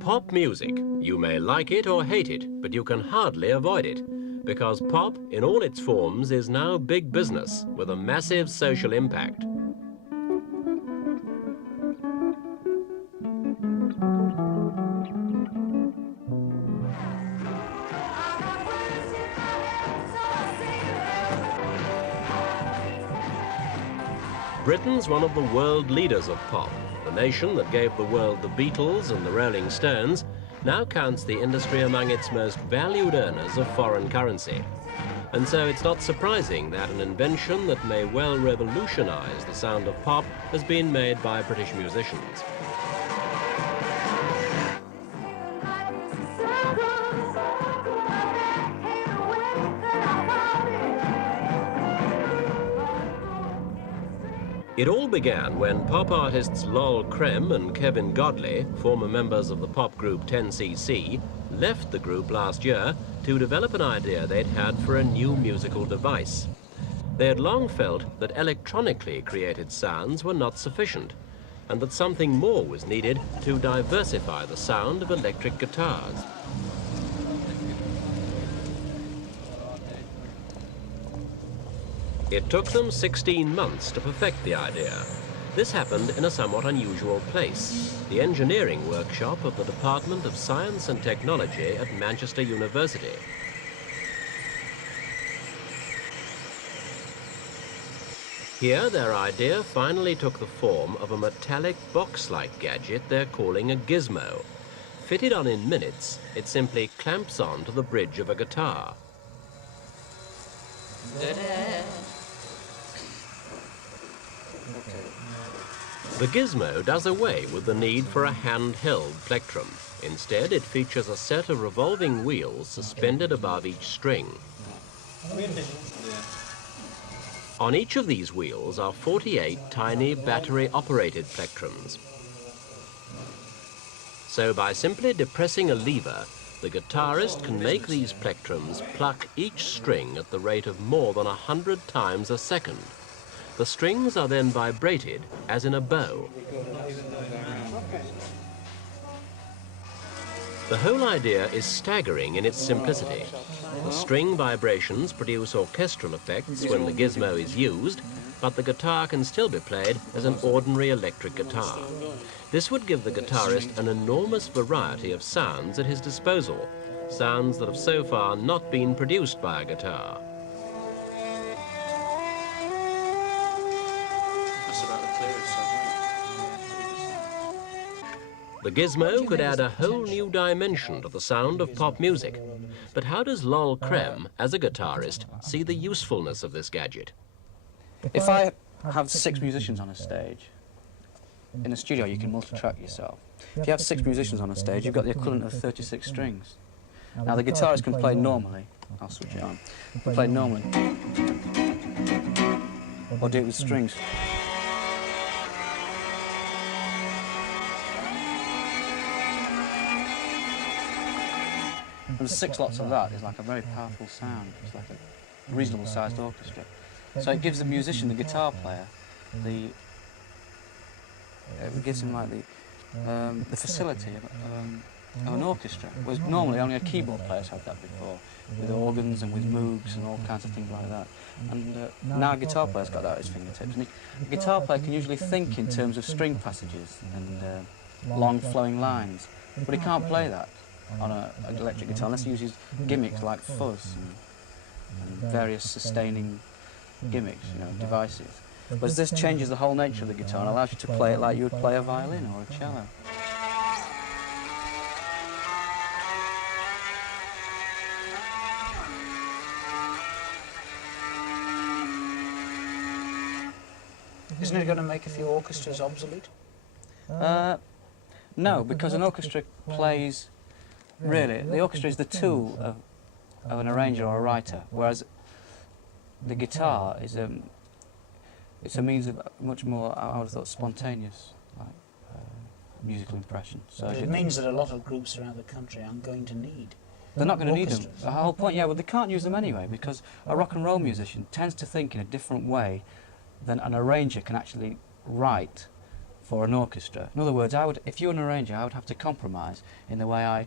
Pop music. You may like it or hate it, but you can hardly avoid it, because pop, in all its forms, is now big business with a massive social impact. Britain's one of the world leaders of pop. The nation that gave the world the Beatles and the Rolling Stones now counts the industry among its most valued earners of foreign currency. And so it's not surprising that an invention that may well revolutionize the sound of pop has been made by British musicians. It all began when pop artists Lol Creme and Kevin Godley, former members of the pop group 10cc, left the group last year to develop an idea they'd had for a new musical device. They had long felt that electronically created sounds were not sufficient, and that something more was needed to diversify the sound of electric guitars. It took them 16 months to perfect the idea. This happened in a somewhat unusual place, the engineering workshop of the Department of Science and Technology at Manchester University. Here, their idea finally took the form of a metallic box-like gadget they're calling a Gizmo. Fitted on in minutes, it simply clamps on to the bridge of a guitar. The Gizmo does away with the need for a handheld plectrum. Instead, it features a set of revolving wheels suspended above each string. On each of these wheels are 48 tiny battery-operated plectrums. So by simply depressing a lever, the guitarist can make these plectrums pluck each string at the rate of more than 100 times a second. The strings are then vibrated as in a bow. The whole idea is staggering in its simplicity. The string vibrations produce orchestral effects when the Gizmo is used, but the guitar can still be played as an ordinary electric guitar. This would give the guitarist an enormous variety of sounds at his disposal, sounds that have so far not been produced by a guitar. The Gizmo could add a whole new dimension to the sound of pop music. But how does Lol Creme, as a guitarist, see the usefulness of this gadget? If I have 6 musicians on a stage, in a studio you can multi-track yourself. If you have 6 musicians on a stage, you've got the equivalent of 36 strings. Now the guitarist can play normally, I'll switch it on, can play normally, or do it with strings. And 6 lots of that is like a very powerful sound. It's like a reasonable sized orchestra. So it gives the musician, the guitar player, it gives him like the facility of an orchestra. Whereas normally only a keyboard player's had that before, with organs and with moogs and all kinds of things like that. And now a guitar player's got that at his fingertips. And a guitar player can usually think in terms of string passages and long flowing lines, but he can't play that on an electric guitar unless he uses gimmicks like fuzz and various sustaining gimmicks, devices. But this changes the whole nature of the guitar and allows you to play it like you would play a violin or a cello. Isn't it going to make a few orchestras obsolete? No, because an orchestra plays, really, the orchestra is the tool of an arranger or a writer, whereas the guitar is it's a means of much more, I would have thought, spontaneous musical impression. So it means that a lot of groups around the country aren't going to need. They're not going to need them. The whole point, yeah, well, they can't use them anyway, because a rock and roll musician tends to think in a different way than an arranger can actually write for an orchestra. In other words, if you're an arranger, I would have to compromise in the way I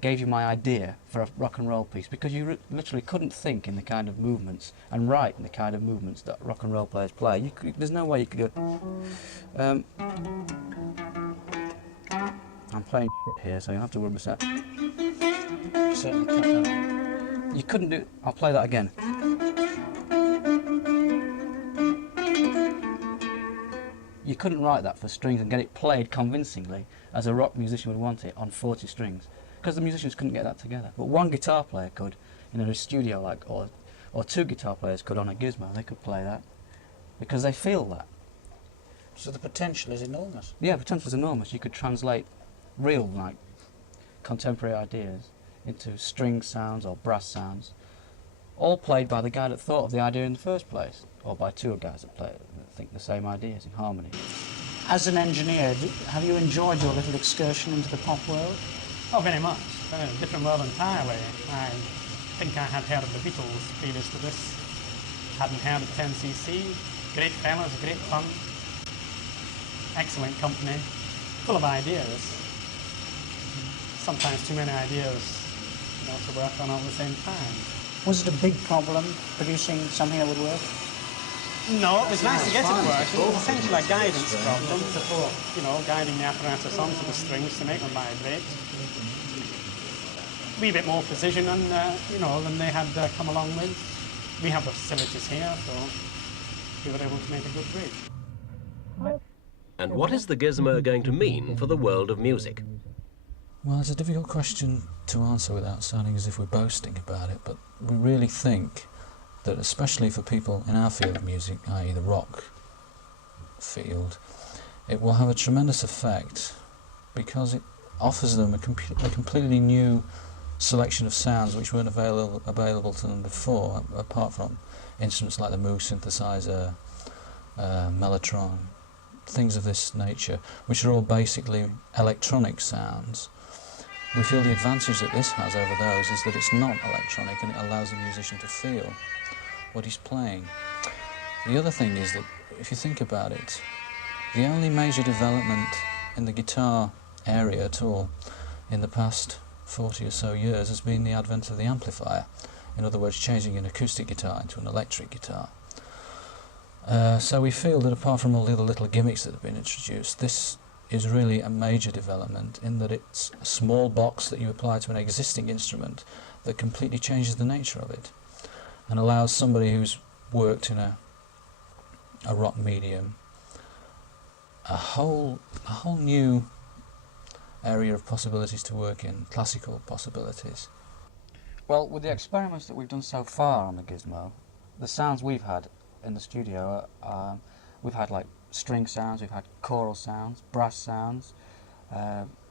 gave you my idea for a rock and roll piece, because you literally couldn't think in the kind of movements and write in the kind of movements that rock and roll players play. There's no way you could go. I'm playing here, so you have to worry about that. Certainly can't. You couldn't do. I'll play that again. You couldn't write that for strings and get it played convincingly as a rock musician would want it on 40 strings, because the musicians couldn't get that together. But one guitar player could, in a studio, or two guitar players could on a Gizmo. They could play that because they feel that. So the potential is enormous. Yeah, the potential is enormous. You could translate real, like, contemporary ideas into string sounds or brass sounds, all played by the guy that thought of the idea in the first place, or by two guys that think the same ideas in harmony. As an engineer, have you enjoyed your little excursion into the pop world? Oh, very much. A different world entirely. I think I had heard of the Beatles previous to this. Hadn't heard of 10cc. Great fellas, great fun. Excellent company. Full of ideas. Sometimes too many ideas, to work on all at the same time. Was it a big problem producing something that would work? No, it was nice to get it working. It was essentially a guidance problem. Guiding the apparatus onto the strings to make them vibrate. A wee bit more precision than they had come along with. We have the facilities here, so we were able to make a good bridge. And what is the Gizmo going to mean for the world of music? Well, it's a difficult question to answer without sounding as if we're boasting about it, but we really think that, especially for people in our field of music, i.e. the rock field, it will have a tremendous effect because it offers them a completely new selection of sounds which weren't available to them before, apart from instruments like the Moog synthesizer, Mellotron, things of this nature, which are all basically electronic sounds. We feel the advantage that this has over those is that it's not electronic and it allows the musician to feel what he's playing. The other thing is that, if you think about it, the only major development in the guitar area at all in the past 40 or so years has been the advent of the amplifier. In other words, changing an acoustic guitar into an electric guitar. So we feel that apart from all the other little gimmicks that have been introduced, this is really a major development in that it's a small box that you apply to an existing instrument that completely changes the nature of it and allows somebody who's worked in a rock medium a whole new area of possibilities to work in, classical possibilities. Well, with the experiments that we've done so far on the Gizmo, the sounds we've had in the studio, we've had like string sounds, we've had choral sounds, brass sounds,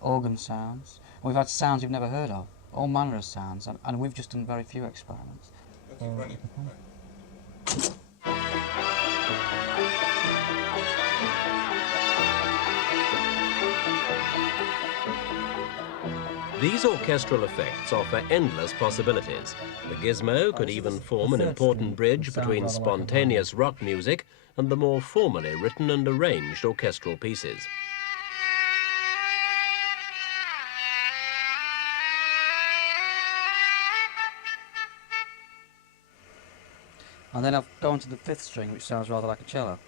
organ sounds. We've had sounds you've never heard of, all manner of sounds, and we've just done very few experiments. These orchestral effects offer endless possibilities. The Gizmo could even form an important bridge between spontaneous rock music and the more formally written and arranged orchestral pieces. And then I'll go on to the fifth string, which sounds rather like a cello.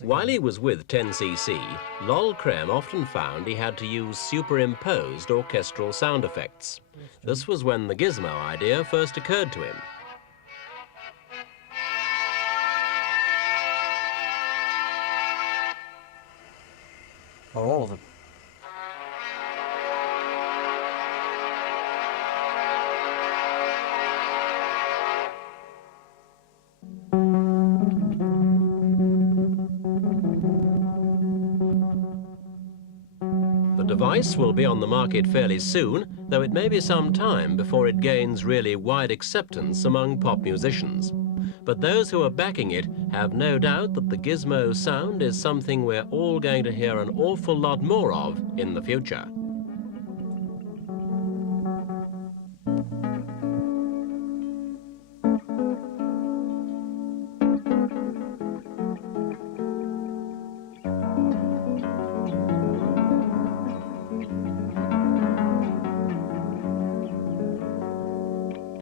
While he was with 10cc, Lol Creme often found he had to use superimposed orchestral sound effects. This was when the Gizmo idea first occurred to him. Or all of them. The device will be on the market fairly soon, though it may be some time before it gains really wide acceptance among pop musicians. But those who are backing it have no doubt that the Gizmo sound is something we're all going to hear an awful lot more of in the future.